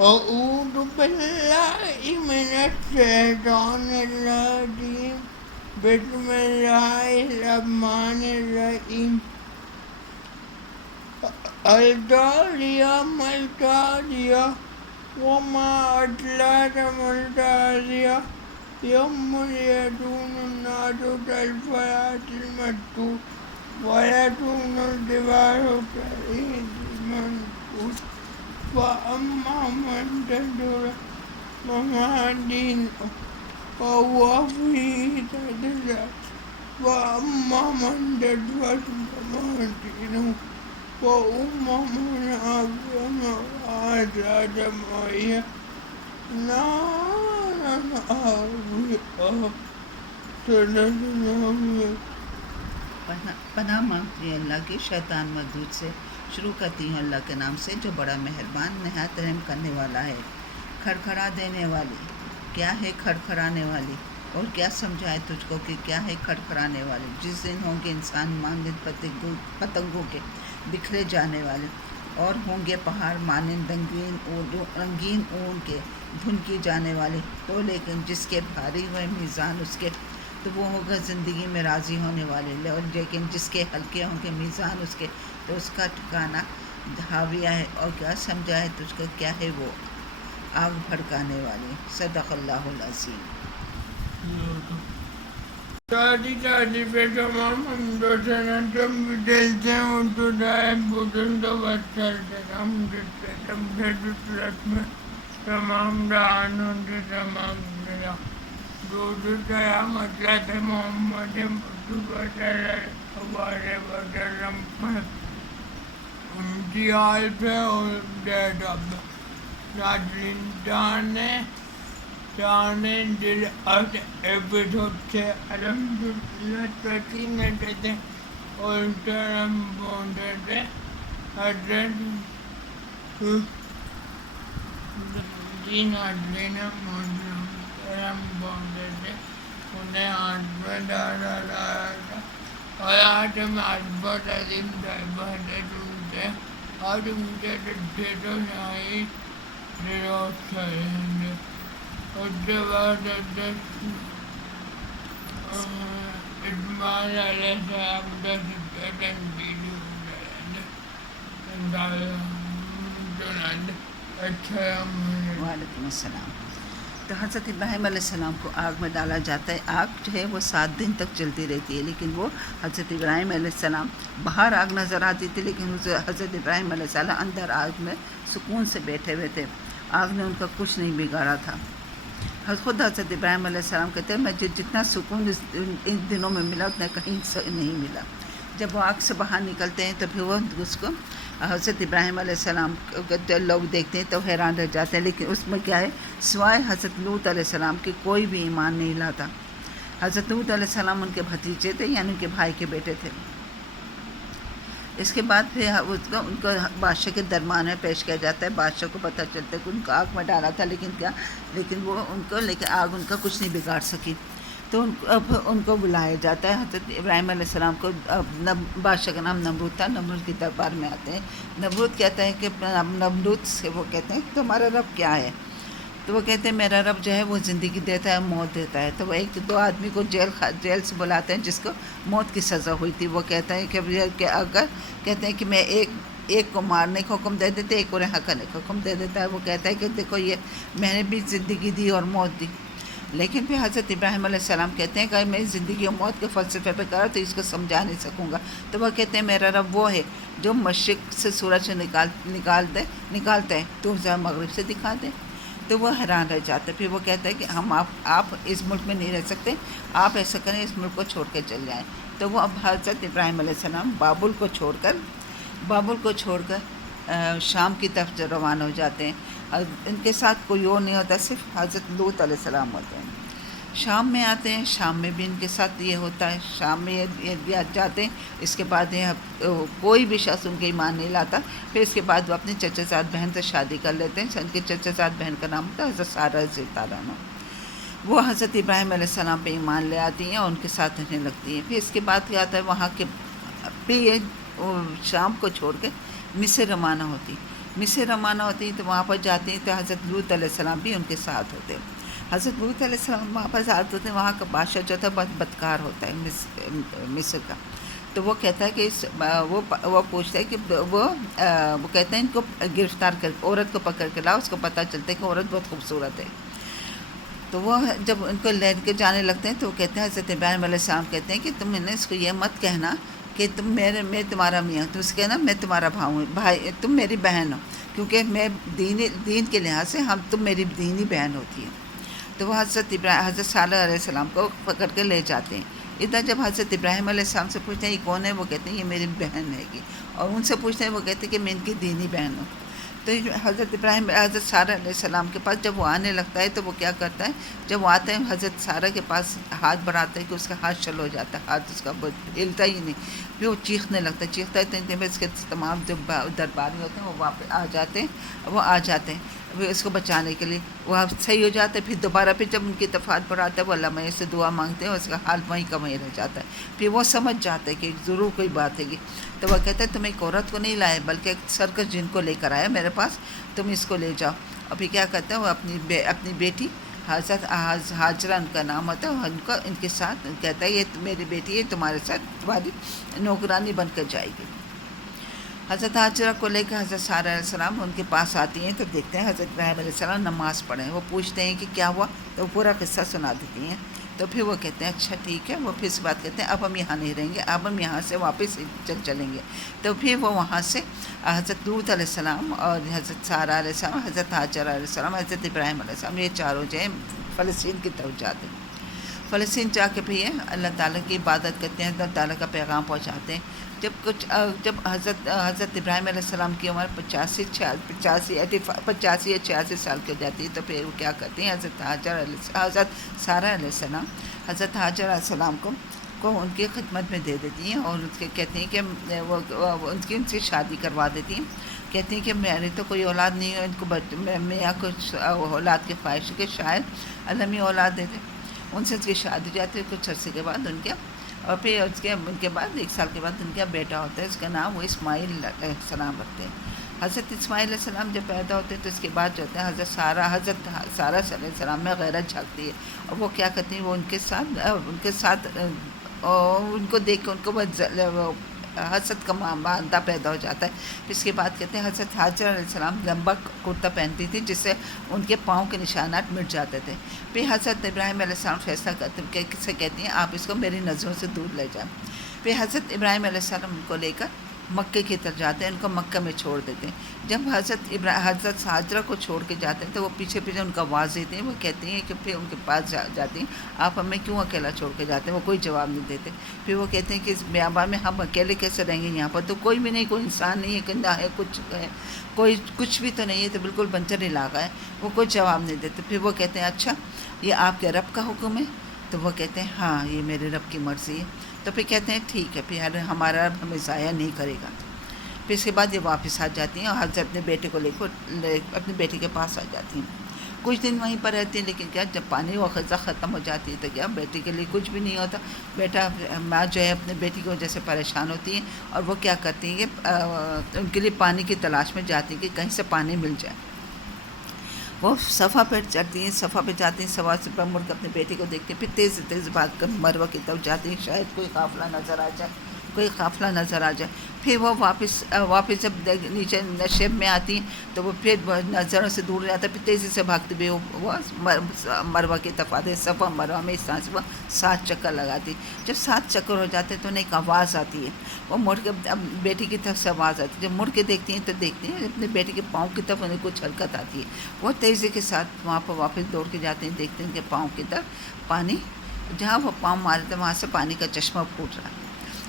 أعوذ بالله من الشيطان الرجيم بسم الله الرحمن الرحيم الدالية ما الدالية وما أدراك ما الدالية يوم يدون الناس كالفراش المسدود ويدون الجبال كالعهن المنفوش فأما من تدور موازينه فهو في عيشة وأما من خفت موازينه فأمه هاوية وأدراك ما هي نار حامية صدق الله پناہ مانگتی ہے اللہ کی شیطان مردود سے۔ شروع کرتی ہوں اللہ کے نام سے جو بڑا مہربان نہایت رحم کرنے والا ہے۔ کھڑکھڑا دینے والی، کیا ہے کھڑکھڑانے والی؟ اور کیا سمجھائے تجھ کو کہ کیا ہے کھڑکھڑانے والی؟ جس دن ہوں گے انسان مانند پتنگوں کے بکھرے جانے والے، اور ہوں گے پہاڑ مانند رنگین اون کے بھنکی جانے والے، تو لیکن جس کے بھاری ہوئے میزان اس کے تو وہ ہوگا زندگی میں راضی ہونے والے، اور لیکن جس کے ہلکے ہوں گے میزان اس کے تو اس کا ٹھکانہ ہاویہ ہے۔ اور کیا سمجھائے تجھ کو کیا ہے وہ آگ بھڑکانے والی۔ صدق اللہ العظیم۔ دادی دادی پہ تمام حمد و ثنا تم بھی دل سے ابتدائے بزرگ وسل ہم جسے تم سے رت میں تمام دہانوں سے تمام ملا دودھ قیامت محمد مصطفیٰ صلی اللہ علیہ وسلم پر ان کی آل پہ اور رب ناظرین جانے دل از ایپیسوڈ سے الحمدللہ ترقی میں دیتے اور کرم بونتے تھے حضرت جی ناظرین محترم کرم بونتے تھے انہیں ہاتھ میں ڈالا لایا تھا اور آج ہم آج بہت عظیم بہتے ڈھونڈتے آج مجھے ڈھے تو شاہی روز کریں اس کے بعد اجمال علیہ السلام کا تنقید وعلیکم السلام۔ تو حضرت ابراہیم علیہ السلام کو آگ میں ڈالا جاتا ہے۔ آگ جو ہے وہ 7 دن تک جلتی رہتی ہے، لیکن وہ حضرت ابراہیم علیہ السلام باہر آگ نظر آتی تھی، لیکن حضرت ابراہیم علیہ السلام اندر آگ میں سکون سے بیٹھے ہوئے تھے۔ آگ نے ان کا کچھ نہیں بگاڑا تھا۔ خود حضرت ابراہیم علیہ السلام کہتے ہیں میں جتنا سکون ان دنوں میں ملا اتنا کہیں سے نہیں ملا۔ جب وہ آگ سے باہر نکلتے ہیں تو پھر وہ اس کو حضرت ابراہیم علیہ السلام لوگ دیکھتے ہیں تو حیران رہ جاتے ہیں، لیکن اس میں کیا ہے سوائے حضرت لوط علیہ السلام کے کوئی بھی ایمان نہیں لاتا۔ حضرت لوط علیہ السلام ان کے بھتیجے تھے، یعنی ان کے بھائی کے بیٹے تھے۔ اس کے بعد پھر ان کو بادشاہ کے دربار میں پیش کیا جاتا ہے۔ بادشاہ کو پتہ چلتا ہے کہ ان کو آگ میں ڈالا تھا، لیکن وہ آگ ان کا کچھ نہیں بگاڑ سکی۔ تو اب ان کو بلایا جاتا ہے۔ حضرت ابراہیم علیہ السلام کو بادشاہ کا نام نمرود تھا، نمرود کے دربار میں آتے ہیں۔ نمرود کہتا ہے کہ نمرود سے وہ کہتے ہیں تمہارا رب کیا ہے؟ تو وہ کہتے ہیں میرا رب جو ہے وہ زندگی دیتا ہے، موت دیتا ہے۔ تو وہ 1-2 آدمی کو جیل سے بلاتے ہیں جس کو موت کی سزا ہوئی تھی۔ وہ کہتا ہے کہ اگر کہتے ہیں کہ میں ایک کو مارنے کا حکم دے دیتے، ایک کو رہا کرنے کا حکم دے دیتا ہے۔ وہ کہتا ہے کہ دیکھو یہ میں نے بھی زندگی دی اور موت دی، لیکن پھر حضرت ابراہیم علیہ السلام کہتے ہیں کہ میں زندگی اور موت کے فلسفے پہ کرا تو اس کو سمجھا نہیں سکوں گا۔ تو وہ کہتے ہیں میرا رب وہ ہے جو مشرق سے سورج نکالتا ہے تو ذرا مغرب سے دکھا دے۔ تو وہ حیران رہ جاتے۔ پھر وہ کہتا ہے کہ آپ اس ملک میں نہیں رہ سکتے، آپ ایسا کریں اس ملک کو چھوڑ کے چل جائیں۔ تو وہ اب حضرت ابراہیم علیہ السلام بابل کو چھوڑ کر شام کی طرف روانہ ہو جاتے ہیں۔ ان کے ساتھ کوئی اور نہیں ہوتا، صرف حضرت لوط علیہ السلام ہوتے ہیں۔ شام میں آتے ہیں، شام میں بھی ان کے ساتھ یہ ہوتا ہے، شام میں یہ جاتے ہیں۔ اس کے بعد کوئی بھی شخص ان کے ایمان نہیں لاتا۔ پھر اس کے بعد وہ اپنے چچا زاد بہن سے شادی کر لیتے ہیں۔ ان کے چچا زاد بہن کا نام ہوتا ہے حضرت سارہ رضی اللہ عنہ۔ وہ حضرت ابراہیم علیہ السلام پہ ایمان لے آتی ہیں اور ان کے ساتھ رہنے لگتی ہیں۔ پھر اس کے بعد کیا آتا ہے وہاں کے پھر یہ شام کو چھوڑ کے مصر روانہ ہوتی۔ مصر روانہ ہوتی ہیں تو وہاں پر جاتی ہیں تو حضرت لوط علیہ السلام بھی ان کے ساتھ ہوتے ہیں. حضرت لوط علیہ السلام وہاں پر ساتھ ہوتے ہیں. وہاں کا بادشاہ جو تھا بہت بدکار ہوتا ہے مصر کا. تو وہ کہتا ہے کہ وہ پوچھتا ہے کہ وہ کہتے ہیں ان کو گرفتار کر عورت کو پکڑ کے لاؤ. اس کو پتہ چلتا ہے کہ عورت بہت خوبصورت ہے. تو وہ جب ان کو لے کے جانے لگتے ہیں تو وہ کہتے ہیں حضرت ابراہیم علیہ السلام کہتے ہیں کہ تم نے اس کو یہ مت کہنا کہ میں تمہارا میاں. تو اس کہنا میں تمہارا بھائی تم میری بہن ہو, کیونکہ میں دین کے لحاظ سے تم میری دینی بہن ہوتی ہے. تو وہ حضرت صالح علیہ السلام کو پکڑ کے لے جاتے ہیں. ادھر جب حضرت ابراہیم علیہ السلام سے پوچھتے ہیں یہ کون ہے, وہ کہتے ہیں یہ میری بہن ہے گی. اور ان سے پوچھتے ہیں, وہ کہتے ہیں کہ میں ان کی دینی بہن ہوں. تو حضرت سارہ علیہ السلام کے پاس جب وہ آنے لگتا ہے تو وہ کیا کرتا ہے, جب وہ آتا ہے حضرت سارہ کے پاس ہاتھ بڑھاتا ہے کہ اس کا ہاتھ شل ہو جاتا ہے, ہاتھ اس کا ہلتا ہی نہیں. پھر وہ چیخنے لگتا ہے, چیختا ہے تو اتنے میں اس کے تمام جو درباری ہوتے ہیں وہ واپس آ جاتے ہیں وہ اس کو بچانے کے لیے. وہ صحیح ہو جاتا ہے. پھر دوبارہ پھر جب ان کی دفعات پر آتا ہے وہ اللہ میاں سے دعا مانگتے ہیں, اس کا حال وہیں کا وہیں رہ جاتا ہے. پھر وہ سمجھ جاتا ہے کہ ضرور کوئی بات ہے گی. تو وہ کہتا ہے تم ایک عورت کو نہیں لائے بلکہ ایک سرکش جن کو لے کر آیا میرے پاس, تم اس کو لے جاؤ. اور پھر کیا کرتا ہے, وہ اپنی بیٹی حضرت حاجرہ ان کا نام ہوتا ہے, ان کے ساتھ کہتا ہے یہ میری بیٹی ہے, تمہارے ساتھ تمہاری نوکرانی بن کر جائے گی. حضرت حاجرہ کو لے کے حضرت سارہ علیہ السلام ان کے پاس آتی ہیں تو دیکھتے ہیں حضرت ابراہیم علیہ السلام نماز پڑھیں. وہ پوچھتے ہیں کہ کیا ہوا, تو وہ پورا قصہ سنا دیتی ہیں. تو پھر وہ کہتے ہیں اچھا ٹھیک ہے. وہ پھر سے بات کہتے ہیں اب ہم یہاں نہیں رہیں گے, اب ہم یہاں سے واپس چلیں گے. تو پھر وہ وہاں سے حضرت لوط علیہ السلام اور حضرت سارہ علیہ السلام, حضرت حاجرہ علیہ السلام, حضرت ابراہیم علیہ السلام, یہ چاروں جو ہیں فلسطین کی طرف جاتے ہیں. فلسطین جا کے بھی یہ اللہ تعالیٰ کی عبادت کرتے ہیں, اللہ تعالیٰ کا پیغام پہنچاتے ہیں. جب حضرت ابراہیم علیہ السلام کی عمر 85 یا 86 سال کی ہو جاتی ہے تو پھر وہ کیا کرتے ہیں, حضرت سارہ علیہ السلام حضرت حاجرہ علیہ السلام کو ان کی خدمت میں دے دیتی ہیں. اور ان کے کہتے ہیں کہ وہ ان سے شادی کروا دیتی ہیں. کہتی ہیں کہ میری تو کوئی اولاد نہیں ہے, ان کو میاں کو اولاد کی خواہش ہے کہ شاید اللہ میں اولاد دے دے. ان سے اس کی شادی جاتی ہے کچھ عرصے کے بعد ان کے, اور پھر ان کے بعد 1 سال کے بعد ان کا بیٹا ہوتا ہے, اس کا نام وہ اسماعیل علیہ السلام رکھتے ہیں. حضرت اسماعیل علیہ السلام جب پیدا ہوتے ہیں تو اس کے بعد جو ہوتا ہے حضرت سارہ علیہ السلام میں غیرت جھاگتی ہے. اور وہ کیا کرتی ہیں, وہ ان کے ساتھ ان کو دیکھ کے ان کو بہت حسد کا مادہ پیدا ہو جاتا ہے. پھر اس کے بعد کہتے ہیں حضرت حاجرہ علیہ السلام لمبا کرتا پہنتی تھی جس سے ان کے پاؤں کے نشانات مٹ جاتے تھے. پھر حضرت ابراہیم علیہ السلام فیصلہ کرتے سے کہتی ہیں آپ اس کو میری نظروں سے دور لے جائیں. پھر حضرت ابراہیم علیہ السلام ان کو لے کر مکے کی طرف جاتے ہیں, ان کو مکہ میں چھوڑ دیتے ہیں. جب حضرت حاجرہ کو چھوڑ کے جاتے ہیں تو وہ پیچھے ان کا آواز دیتے ہیں. وہ کہتے ہیں کہ پھر ان کے پاس جاتے ہیں آپ ہمیں کیوں اکیلا چھوڑ کے جاتے ہیں. وہ کوئی جواب نہیں دیتے. پھر وہ کہتے ہیں کہ اس بیابان میں ہم اکیلے کیسے رہیں گے, یہاں پر تو کوئی بھی نہیں, کوئی انسان نہیں ہے, نہ ہے کچھ بھی تو نہیں ہے, تو بالکل بنجر علاقہ ہے. وہ کوئی جواب نہیں دیتے. پھر وہ کہتے ہیں اچھا یہ آپ کے رب کا حکم ہے. تو وہ کہتے ہیں ہاں یہ میرے رب کی مرضی ہے. تو پھر کہتے ہیں ٹھیک ہے, پھر ہمارا رب ہمیں ضائع نہیں کرے گا. پھر اس کے بعد یہ واپس آ جاتی ہیں اور حضرت اپنے بیٹے کو لے کر اپنے بیٹے کے پاس آ جاتی ہیں. کچھ دن وہیں پر رہتی ہیں, لیکن کیا جب پانی و غذا ختم ہو جاتی ہے تو کیا بیٹے کے لیے کچھ بھی نہیں ہوتا. ماں جو ہے اپنے بیٹی کی وجہ سے پریشان ہوتی ہیں, اور وہ کیا کرتی ہیں کہ ان کے لیے پانی کی تلاش میں جاتی ہیں کہ کہیں سے پانی مل جائے. وہ صفا پہ چڑھتی ہیں, صفا پہ جاتی ہیں, صفا سے مڑ کے اپنے بیٹے کو دیکھتے ہیں. پھر تیز بھاگ کر مروہ کی طرف جاتی ہیں, شاید کوئی قافلہ نظر آ جائے. پھر وہ واپس جب نیچے نشیب میں آتی ہیں تو وہ پھر نظروں سے دور جاتا ہے. پھر تیزی سے بھاگتے ہوئے وہ مروہ کی طرف آتے ہیں. صفا مروہ میں اس طرح سے وہ 7 چکر لگاتی. جب 7 چکر ہو جاتے ہیں تو انہیں ایک آواز آتی ہے. وہ مڑ کے بیٹی کی طرف سے آواز آتی ہے. جب مڑ کے دیکھتی ہیں تو دیکھتی ہیں اپنے بیٹے کے پاؤں کی طرف انہیں کچھ حرکت آتی ہے. وہ تیزی کے ساتھ وہاں پر واپس دوڑ کے جاتے ہیں, دیکھتے ہیں کہ پاؤں کی طرف پانی, جہاں وہ پاؤں مارے تھے وہاں سے پانی کا چشمہ پھوٹ رہا ہے.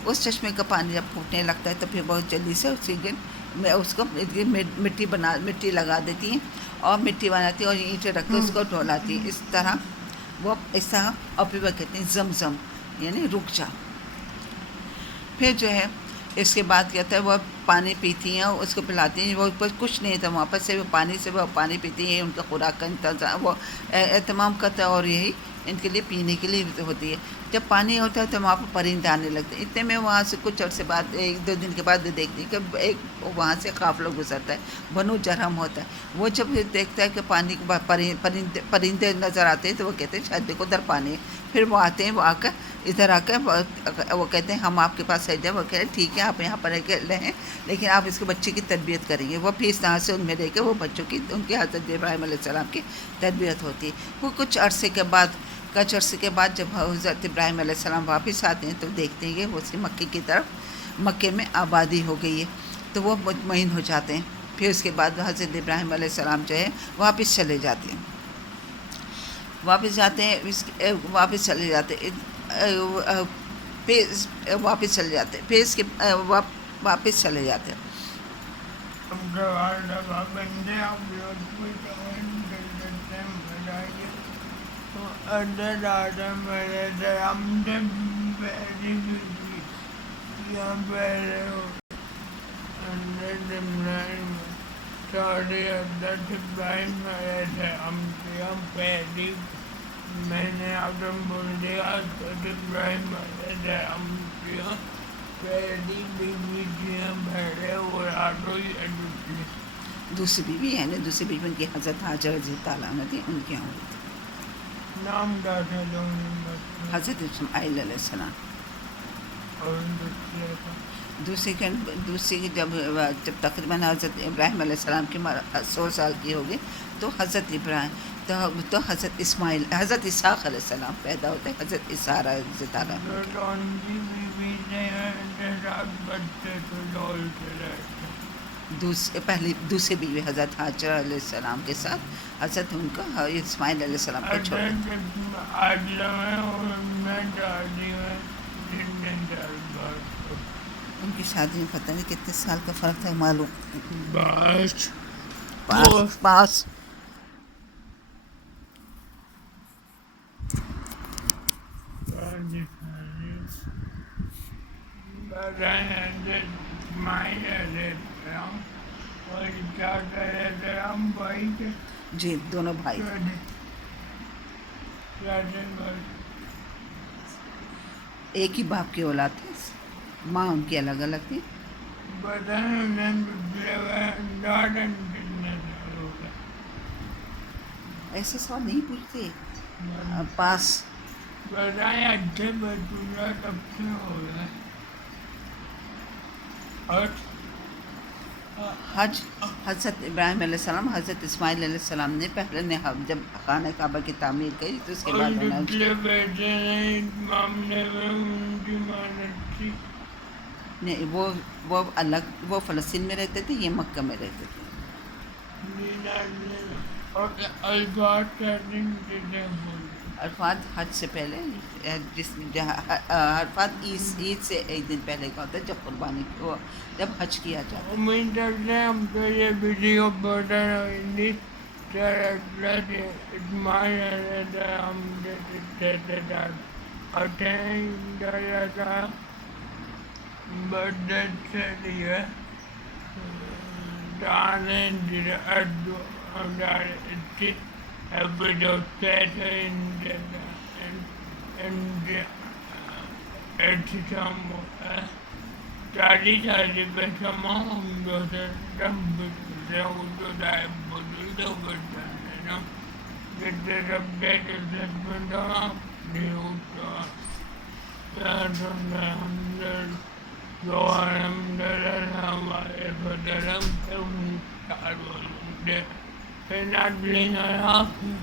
اس چشمے کا پانی جب پھوٹنے لگتا ہے تو پھر بہت جلدی سے اسی دن میں اس کو مٹی لگا دیتی ہیں اور مٹی بناتی ہیں اور اینٹیں رکھ کے اس کو ڈولاتی ہیں. اس طرح اور پھر وہ کہتے ہیں زمزم یعنی رک جا. پھر جو ہے اس کے بعد کہتا ہے وہ پانی پیتی ہیں اس کو پلاتی ہیں. وہ کچھ نہیں تھا وہاں پر، سے وہ پانی پیتی ہیں. ان کا خوراک کا انتظام وہ اہتمام کرتا ہے، اور یہی ان کے لیے پینے کے لیے ہوتی ہے. جب پانی ہوتا ہے تو وہاں پر پرندے آنے لگتے ہیں. اتنے میں وہاں سے کچھ عرصے بعد 1-2 دن کے بعد دیکھتی کہ ایک وہاں سے قافلہ گزرتا ہے، بنو جرہم ہوتا ہے. وہ جب دیکھتا ہے کہ پانی کے پرندے نظر آتے ہیں تو وہ کہتے ہیں شاید دیکھو ادھر پانی ہے. پھر وہ آتے ہیں، وہ آ کر ادھر آ کر وہ کہتے ہیں ہم آپ کے پاس ہے. وہ کہہ رہے ٹھیک ہے آپ یہاں پر رہیں، لیکن آپ اس کے بچے کی تربیت کریں گے. وہ پھر اس طرح سے ان میں رہ کے وہ بچوں کی، ان کے حضرت ابراہیم علیہ السلام کی تربیت ہوتی ہے. وہ کچھ عرصے کے بعد جب حضرت ابراہیم علیہ السلام واپس آتے ہیں تو دیکھتے ہیں کہ وہ اسی مکے کی طرف، مکے میں آبادی ہو گئی ہے. تو وہ مطمئن ہو جاتے ہیں. پھر اس کے بعد حضرت ابراہیم علیہ السلام جو ہے واپس چلے جاتے ہیں. واپس چلے جاتے پھر اس کے واپس چلے جاتے ہیں. بندے آپ لوگ کوئی جوان کر دیتے ہیں بتائیے. تو ادھر آدم علیہ السلام سے پہلی بجلی یا پہلے حضرت ابراہیم ساری حضرت ابراہیم علیہ السلام کی پہلی، میں نے آدم بول دیا، حضرت ابراہیم علیہ السلام کی پہلی بیوی تھی پہلے اور آٹو یا دوسری بیوی ہے نا، دوسری بیوی ان کی حضرت ہاجر رضی اللہ عنہ تھی، ان کی ہوئی تھی نام کیا تھا دونوں حضرت اسماعیل علیہ السلام. اور دوسرے کا دوسری کی جب تقریباً حضرت ابراہیم علیہ السلام کی 100 سال کی ہوگی تو حضرت ابراہیم تو حضرت اسحاق علیہ السلام پیدا ہوتے ہیں. حضرت اسحاق رضی اللہ عنہ دوسری بیوی حضرت ہاجر علیہ السلام کے ساتھ حضرت ان کا اسماعیل علیہ السلام کو چھوڑا. ان کی شادی میں پتہ نہیں کتنے سال کا فرق تھا معلوم. 5 جی دونوں بھائی ایک ہی باپ کی اولاد تھی، ماں ان کی الگ الگ تھی. ایسے سوال نہیں پوچھتے. پاس بتائیں اچھے بچوں کب سے ہو گئے. حج حضرت ابراہیم علیہ السلام حضرت اسماعیل علیہ السلام نے پہلے نے جب خانہ کعبہ کی تعمیر کی تو اس کے بعد نہیں وہ الگ، وہ فلسطین میں رہتے تھے، یہ مکہ میں رہتے تھے. عرفات حج سے پہلے، عرفات عید سے ایک دن پہلے کا ہوتا ہے جب قربانی وہ جب حج کیا جاتا ہے. امید کرتے ہیں ہم کو یہ ویڈیو بہتر ہوئی. اسماعیل علیہ السلام بدت سے لیے دانے Tadi saya bersama dosen dan saya begitu berjalan. Kita dapat bersama di utara. Dan Tuhan dalam dalam tahun tahun penat dengan aku.